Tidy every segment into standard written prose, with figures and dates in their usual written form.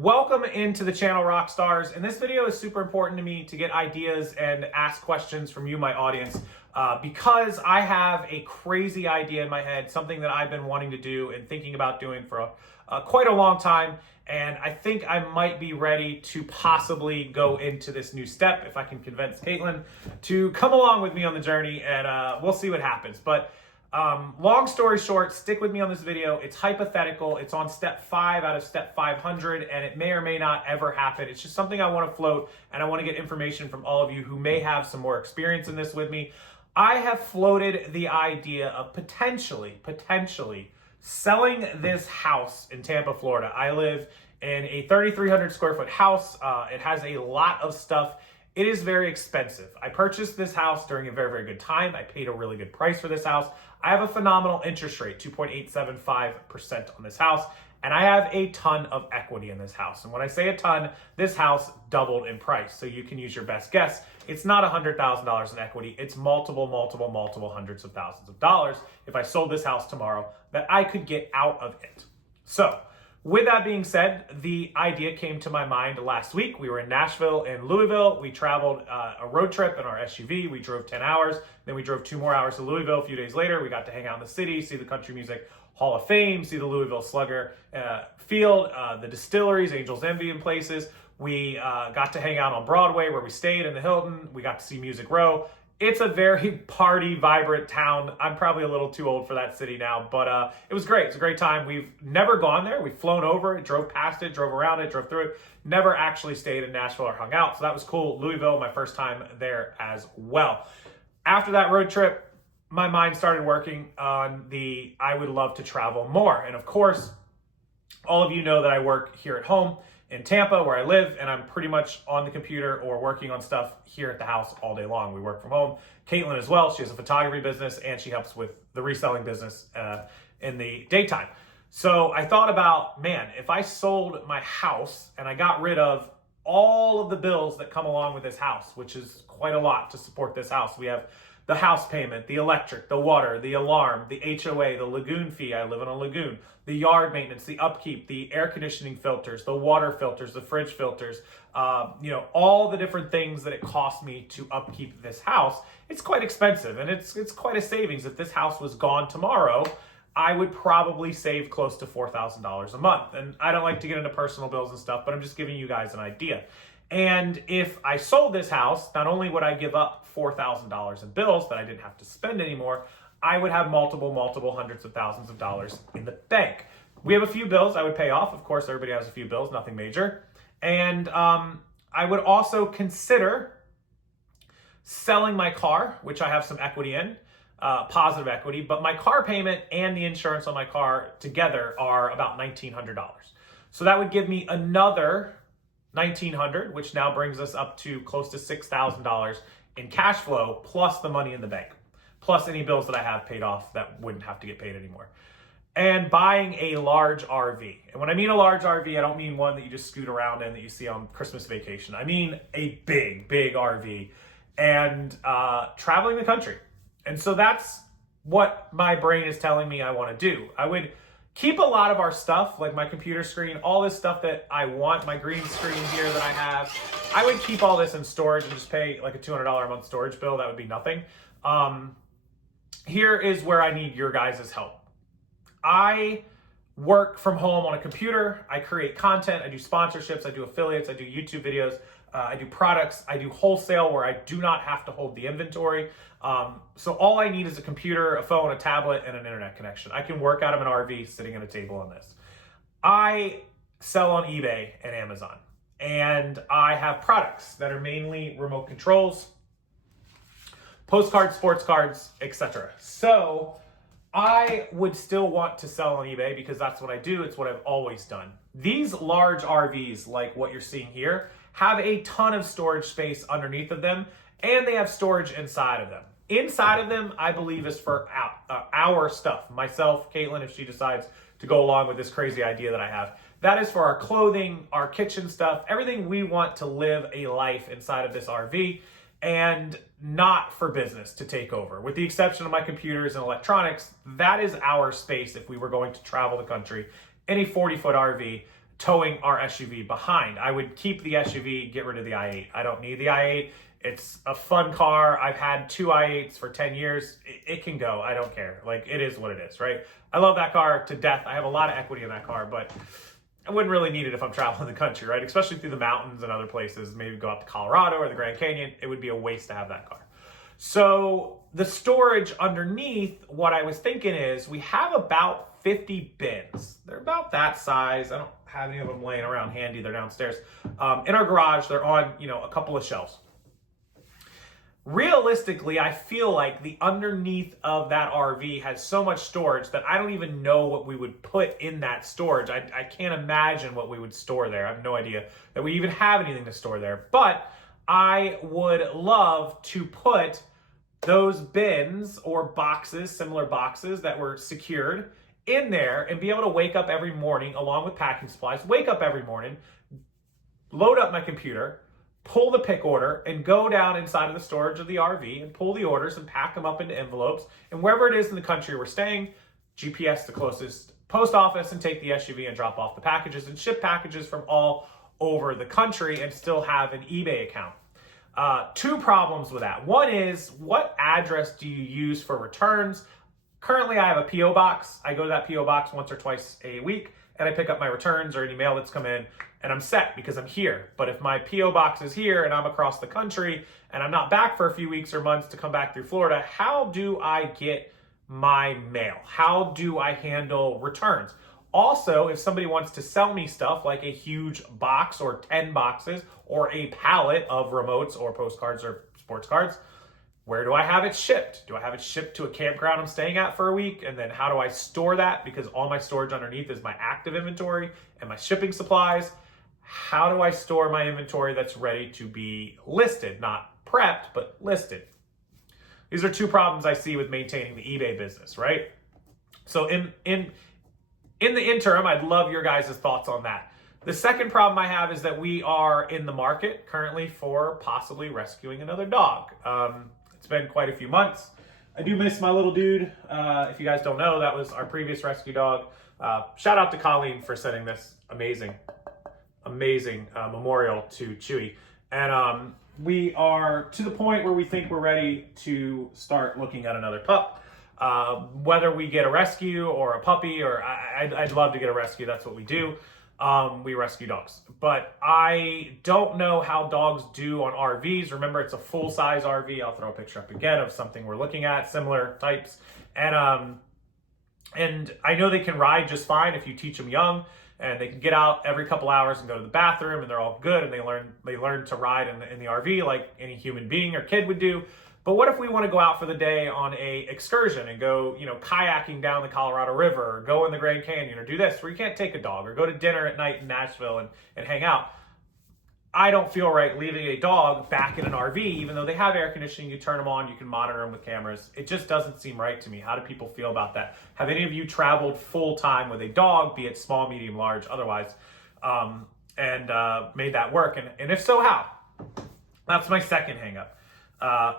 Welcome into the channel, Rockstars, and this video is super important to me to get ideas and ask questions from you, my audience, because I have a crazy idea in my head, something that I've been wanting to do and thinking about doing for quite a long time, and I think I might be ready to possibly go into this new step if I can convince Caitlin to come along with me on the journey, and we'll see what happens. But long story short, stick with me on this video. It's hypothetical. It's on step 5 out of step 500, and it may or may not ever happen. It's just something I want to float, and I want to get information from all of you who may have some more experience in this with me. I have floated the idea of potentially selling this house in Tampa, Florida. I live in a 3,300 square foot house. It has a lot of stuff. It is very expensive. I purchased this house during a very, very good time. I paid a really good price for this house. I have a phenomenal interest rate, 2.875% on this house, and I have a ton of equity in this house. And when I say a ton, this house doubled in price. So you can use your best guess. It's not $100,000 in equity. It's multiple hundreds of thousands of dollars if I sold this house tomorrow that I could get out of it. So with that being said, the idea came to my mind last week. We were in Nashville and Louisville. We traveled a road trip in our SUV. We drove 10 hours. Then we drove 2 more hours to Louisville. A few days later, we got to hang out in the city, see the Country Music Hall of Fame, see the Louisville Slugger field, the distilleries, Angel's Envy and places. We got to hang out on Broadway where we stayed in the Hilton. We got to see Music Row. It's a very party, vibrant town. I'm probably a little too old for that city now, but it was great. It's a great time. We've never gone there. We've flown over it, drove past it, drove around it, drove through it. Never actually stayed in Nashville or hung out, so that was cool. Louisville, my first time there as well. After that road trip, my mind started working on I would love to travel more. And of course, all of you know that I work here at home in Tampa where I live, and I'm pretty much on the computer or working on stuff here at the house all day long. We work from home. Caitlin as well, she has a photography business and she helps with the reselling business in the daytime. So I thought about, man, if I sold my house and I got rid of all of the bills that come along with this house, which is quite a lot to support this house. We have the house payment, the electric, the water, the alarm, the HOA, the lagoon fee. I live in a lagoon. The yard maintenance, the upkeep, the air conditioning filters, the water filters, the fridge filters, all the different things that it costs me to upkeep this house. It's quite expensive, and it's quite a savings. If this house was gone tomorrow, I would probably save close to $4,000 a month. And I don't like to get into personal bills and stuff, but I'm just giving you guys an idea. And if I sold this house, not only would I give up $4,000 in bills that I didn't have to spend anymore, I would have multiple hundreds of thousands of dollars in the bank. We have a few bills I would pay off. Of course, everybody has a few bills, nothing major. And I would also consider selling my car, which I have some equity in, positive equity, but my car payment and the insurance on my car together are about $1,900. So that would give me another $1,900, which now brings us up to close to $6,000 in cash flow, plus the money in the bank, plus any bills that I have paid off that wouldn't have to get paid anymore. And buying a large RV. And when I mean a large RV, I don't mean one that you just scoot around in that you see on Christmas vacation. I mean a big RV and traveling the country. And so that's what my brain is telling me I want to do. I would keep a lot of our stuff, like my computer screen, all this stuff that I want, my green screen here that I have. I would keep all this in storage and just pay like a $200 a month storage bill. That would be nothing. Here is where I need your guys' help. I work from home on a computer. I create content. I do sponsorships. I do affiliates. I do YouTube videos. I do products. I do wholesale where I do not have to hold the inventory. So all I need is a computer, a phone, a tablet, and an internet connection. I can work out of an RV sitting at a table on this. I sell on eBay and Amazon, and I have products that are mainly remote controls, postcards, sports cards, etc. So I would still want to sell on eBay because that's what I do. It's what I've always done. These large RVs, like what you're seeing here, have a ton of storage space underneath of them, and they have storage inside of them. Inside of them, I believe, is for our stuff. Myself, Caitlin, if she decides to go along with this crazy idea that I have. That is for our clothing, our kitchen stuff, everything we want to live a life inside of this RV, and not for business to take over. With the exception of my computers and electronics, that is our space if we were going to travel the country in a 40-foot RV towing our SUV behind. I would keep the SUV, get rid of the i8. I don't need the i8. It's a fun car. I've had 2 i8s for 10 years. It can go. I don't care. Like, it is what it is, right? I love that car to death. I have a lot of equity in that car, but I wouldn't really need it if I'm traveling the country, right? Especially through the mountains and other places. Maybe go up to Colorado or the Grand Canyon. It would be a waste to have that car. So the storage underneath, what I was thinking is we have about 50 bins. They're about that size. I don't have any of them laying around handy. They're downstairs. In our garage, they're on, a couple of shelves. Realistically, I feel like the underneath of that RV has so much storage that I don't even know what we would put in that storage. I can't imagine what we would store there. I have no idea that we even have anything to store there. But I would love to put those bins or boxes, similar boxes that were secured in there, and be able to wake up every morning along with packing supplies, wake up every morning, load up my computer, pull the pick order, and go down inside of the storage of the RV and pull the orders and pack them up into envelopes. And wherever it is in the country we're staying, GPS the closest post office and take the SUV and drop off the packages and ship packages from all over the country and still have an eBay account. 2 problems with that. One is, what address do you use for returns? Currently, I have a P.O. box. I go to that P.O. box once or twice a week, and I pick up my returns or any mail that's come in, and I'm set because I'm here. But if my P.O. box is here and I'm across the country and I'm not back for a few weeks or months to come back through Florida, how do I get my mail? How do I handle returns? Also, if somebody wants to sell me stuff like a huge box or 10 boxes or a pallet of remotes or postcards or sports cards, where do I have it shipped? Do I have it shipped to a campground I'm staying at for a week? And then how do I store that? Because all my storage underneath is my active inventory and my shipping supplies. How do I store my inventory that's ready to be listed? Not prepped, but listed. These are 2 problems I see with maintaining the eBay business, right? So in the interim, I'd love your guys' thoughts on that. The second problem I have is that we are in the market currently for possibly rescuing another dog. It's been quite a few months. I do miss my little dude. If you guys don't know, that was our previous rescue dog. Shout out to Colleen for sending this amazing memorial to Chewy. And we are to the point where we think we're ready to start looking at another pup. Whether we get a rescue or a puppy, or I'd love to get a rescue. That's what we do. We rescue dogs. But I don't know how dogs do on RVs. Remember, it's a full-size RV. I'll throw a picture up again of something we're looking at, similar types. And I know they can ride just fine if you teach them young, and they can get out every couple hours and go to the bathroom, and they're all good, and they learn to ride in the RV like any human being or kid would do. But what if we want to go out for the day on a excursion and go, kayaking down the Colorado River, or go in the Grand Canyon, or do this, where you can't take a dog, or go to dinner at night in Nashville and hang out? I don't feel right leaving a dog back in an RV, even though they have air conditioning, you turn them on, you can monitor them with cameras. It just doesn't seem right to me. How do people feel about that? Have any of you traveled full time with a dog, be it small, medium, large, otherwise, and made that work? And if so, how? That's my second hang up.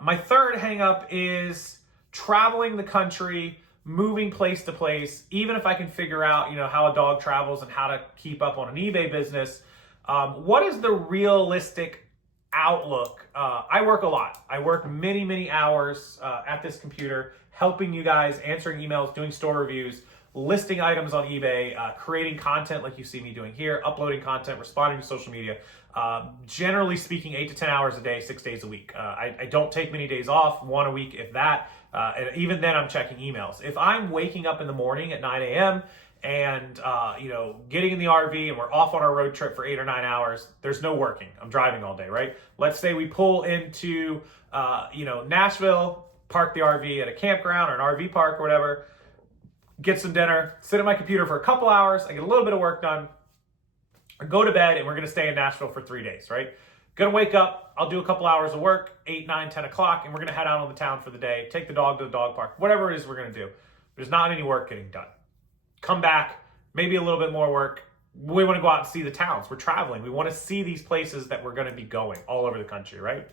My third hang up is traveling the country, moving place to place. Even if I can figure out, how a dog travels and how to keep up on an eBay business, what is the realistic outlook? I work a lot. I work many, many hours at this computer, helping you guys, answering emails, doing store reviews, listing items on eBay, creating content like you see me doing here, uploading content, responding to social media. Generally speaking, 8 to 10 hours a day, 6 days a week. I don't take many days off, 1 a week if that. And even then I'm checking emails. If I'm waking up in the morning at 9 a.m. and getting in the RV and we're off on our road trip for 8 or 9 hours, there's no working. I'm driving all day, right? Let's say we pull into Nashville, park the RV at a campground or an RV park or whatever, get some dinner, sit at my computer for a couple hours, I get a little bit of work done, go to bed, and we're going to stay in Nashville for 3 days, right? Going to wake up, I'll do a couple hours of work, 8, 9, 10 o'clock, and we're going to head out on the town for the day, take the dog to the dog park, whatever it is we're going to do. There's not any work getting done. Come back, maybe a little bit more work. We want to go out and see the towns. We're traveling. We want to see these places that we're going to be going all over the country, right?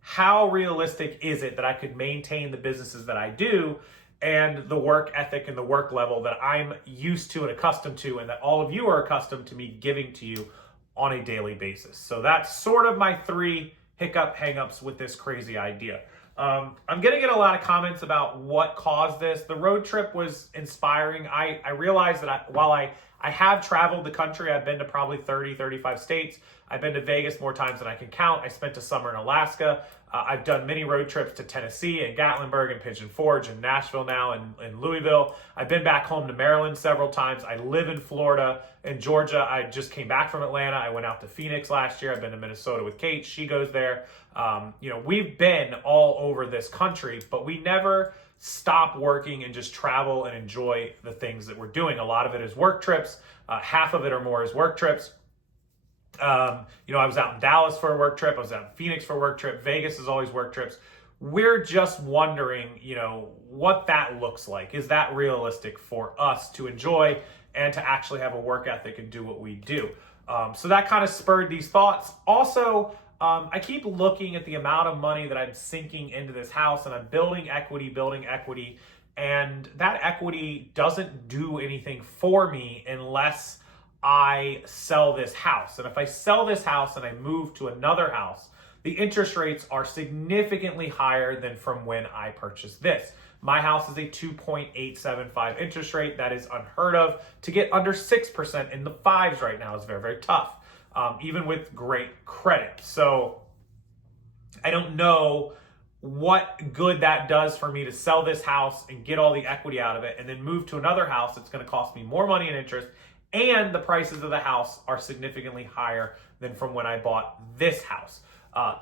How realistic is it that I could maintain the businesses that I do and the work ethic and the work level that I'm used to and accustomed to, and that all of you are accustomed to me giving to you on a daily basis. So that's sort of my 3 hangups with this crazy idea. I'm gonna get a lot of comments about what caused this. The road trip was inspiring. I realized that while I have traveled the country, I've been to probably 30, 35 states. I've been to Vegas more times than I can count. I spent a summer in Alaska. I've done many road trips to Tennessee and Gatlinburg and Pigeon Forge and Nashville now and Louisville. I've been back home to Maryland several times. I live in Florida and Georgia. I just came back from Atlanta. I went out to Phoenix last year. I've been to Minnesota with Kate. She goes there. We've been all over this country, but we never stop working and just travel and enjoy the things that we're doing. A lot of it is work trips. Half of it or more is work trips. I was out in Dallas for a work trip. I was out in Phoenix for a work trip. Vegas is always work trips. We're just wondering, what that looks like. Is that realistic for us to enjoy and to actually have a work ethic and do what we do? So that kind of spurred these thoughts. Also, I keep looking at the amount of money that I'm sinking into this house, and I'm building equity, and that equity doesn't do anything for me unless I sell this house. And if I sell this house and I move to another house, the interest rates are significantly higher than from when I purchased this. My house is a 2.875 interest rate. That is unheard of. To get under 6% in the 5s right now is very, very tough, even with great credit. So I don't know what good that does for me to sell this house and get all the equity out of it and then move to another house that's going to cost me more money in interest, and the prices of the house are significantly higher than from when I bought this house.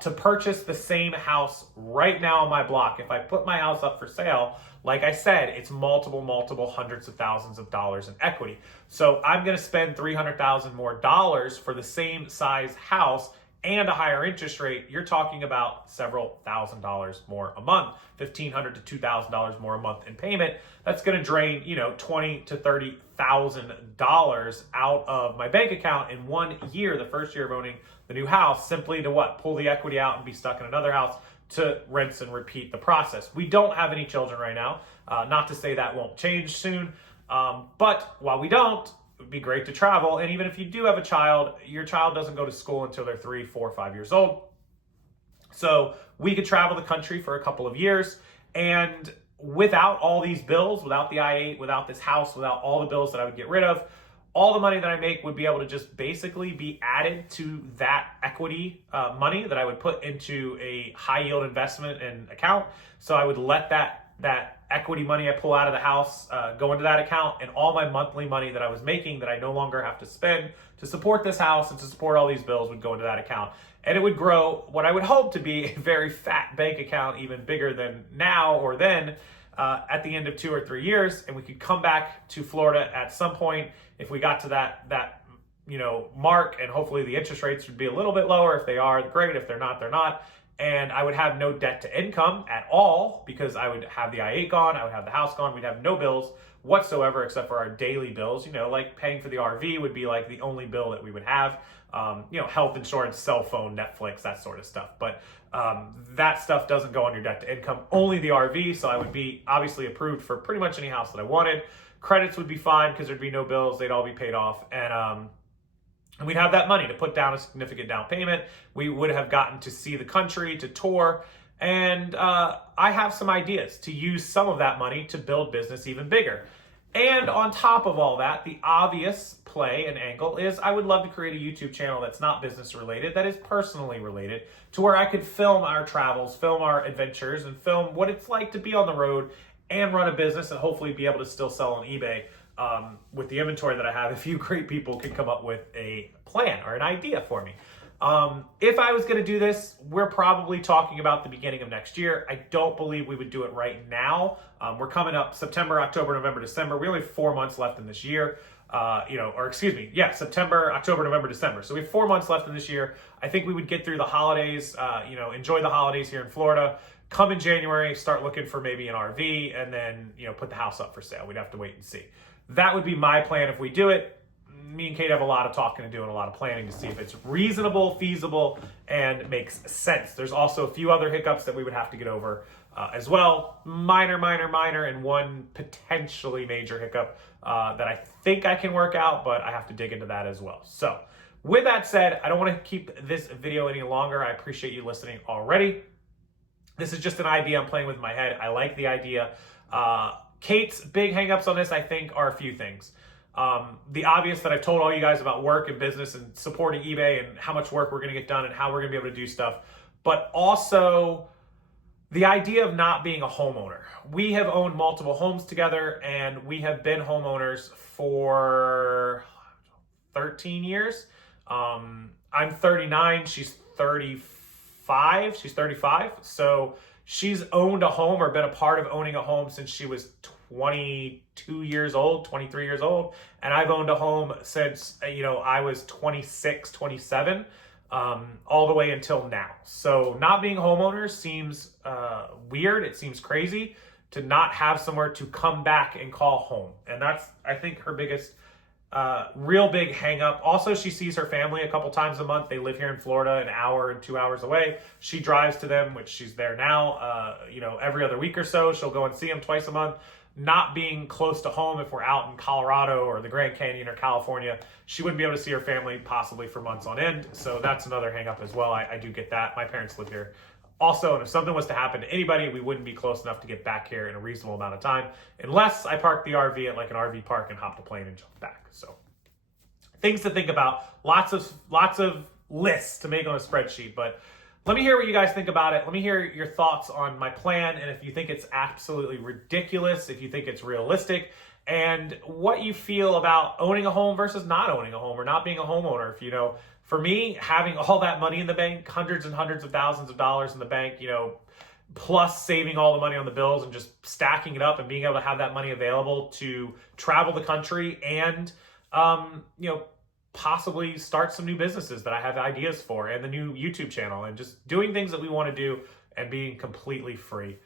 To purchase the same house right now on my block, if I put my house up for sale, like I said, it's multiple hundreds of thousands of dollars in equity. So I'm going to spend $300,000 more for the same size house and a higher interest rate. You're talking about several $1,000s more a month, $1,500 to $2,000 more a month in payment. That's going to drain, $20,000 to $30,000 out of my bank account in 1 year, the first year of owning the new house, simply to pull the equity out and be stuck in another house to rinse and repeat the process. We don't have any children right now. Not to say that won't change soon, but while we don't, it would be great to travel. And even if you do have a child, your child doesn't go to school until they're 3, 4, 5 years old. So we could travel the country for a couple of years, and without all these bills, without the I-8, without this house, without all the bills that I would get rid of, all the money that I make would be able to just basically be added to that equity money that I would put into a high yield investment and account. So I would let that equity money I pull out of the house go into that account, and all my monthly money that I was making that I no longer have to spend to support this house and to support all these bills would go into that account. And it would grow what I would hope to be a very fat bank account, even bigger than now or then, at the end of 2 or 3 years. And we could come back to Florida at some point if we got to that mark, and hopefully the interest rates would be a little bit lower. If they are, great. If they're not, they're not. And I would have no debt to income at all, because I would have the I-8 gone, I would have the house gone, we'd have no bills whatsoever except for our daily bills. Like paying for the RV would be like the only bill that we would have. Health insurance, cell phone, Netflix, that sort of stuff. But that stuff doesn't go on your debt to income, only the RV. So I would be obviously approved for pretty much any house that I wanted. Credits would be fine because there'd be no bills, they'd all be paid off. And we'd have that money to put down a significant down payment. We would have gotten to see the country, to tour. And I have some ideas to use some of that money to build business even bigger. And on top of all that, the obvious play and angle is I would love to create a YouTube channel that's not business related, that is personally related, to where I could film our travels, film our adventures, and film what it's like to be on the road and run a business, and hopefully be able to still sell on eBay with the inventory that I have, if you great people can come up with a plan or an idea for me. If I was going to do this, we're probably talking about the beginning of next year. I don't believe we would do it right now. We're coming up September, October, November, December. We only have 4 months left in this year. September, October, November, December. So we have 4 months left in this year. I think we would get through the holidays, enjoy the holidays here in Florida. Come in January, start looking for maybe an RV, and then, put the house up for sale. We'd have to wait and see. That would be my plan if we do it. Me and Kate have a lot of talking to do and a lot of planning to see if it's reasonable, feasible, and makes sense. There's also a few other hiccups that we would have to get over as well. Minor, and one potentially major hiccup that I think I can work out, but I have to dig into that as well. So with that said, I don't want to keep this video any longer. I appreciate you listening already. This is just an idea I'm playing with in my head. I like the idea. Kate's big hangups on this, I think, are a few things. The obvious that I've told all you guys about work and business and supporting eBay and how much work we're going to get done and how we're going to be able to do stuff, but also the idea of not being a homeowner. We have owned multiple homes together, and we have been homeowners for 13 years. I'm 39, she's 35. She's 35. So she's owned a home or been a part of owning a home since she was 22 years old, 23 years old. And I've owned a home since, I was 26, 27. All the way until now. So not being homeowners seems weird. It seems crazy to not have somewhere to come back and call home. And that's, I think, her biggest, real big hang up. Also, she sees her family a couple times a month. They live here in Florida, an hour and 2 hours away. She drives to them, which she's there now, every other week or so. She'll go and see them twice a month. Not being close to home, if we're out in Colorado or the Grand Canyon or California, she wouldn't be able to see her family possibly for months on end. So that's another hang up as well. I do get that. My parents live here also, and if something was to happen to anybody, we wouldn't be close enough to get back here in a reasonable amount of time, unless I parked the RV at like an RV park and hopped a plane and jumped back. So things to think about. Lots of lists to make on a spreadsheet, but let me hear what you guys think about it. Let me hear your thoughts on my plan, and if you think it's absolutely ridiculous, if you think it's realistic, and what you feel about owning a home versus not owning a home or not being a homeowner. If for me, having all that money in the bank, hundreds and hundreds of thousands of dollars in the bank, plus saving all the money on the bills and just stacking it up and being able to have that money available to travel the country and, possibly start some new businesses that I have ideas for, and the new YouTube channel, and just doing things that we want to do and being completely free.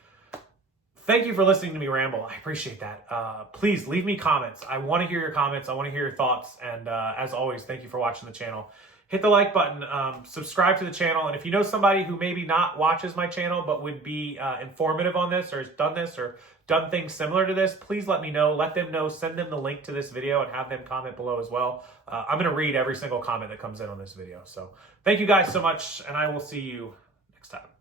Thank you for listening to me ramble. I appreciate that. Please leave me comments. I want to hear your comments. I want to hear your thoughts. And as always, thank you for watching the channel. Hit the like button, subscribe to the channel. And if you know somebody who maybe not watches my channel, but would be informative on this, or has done this, or done things similar to this, please let me know. Let them know. Send them the link to this video and have them comment below as well. I'm going to read every single comment that comes in on this video. So thank you guys so much, and I will see you next time.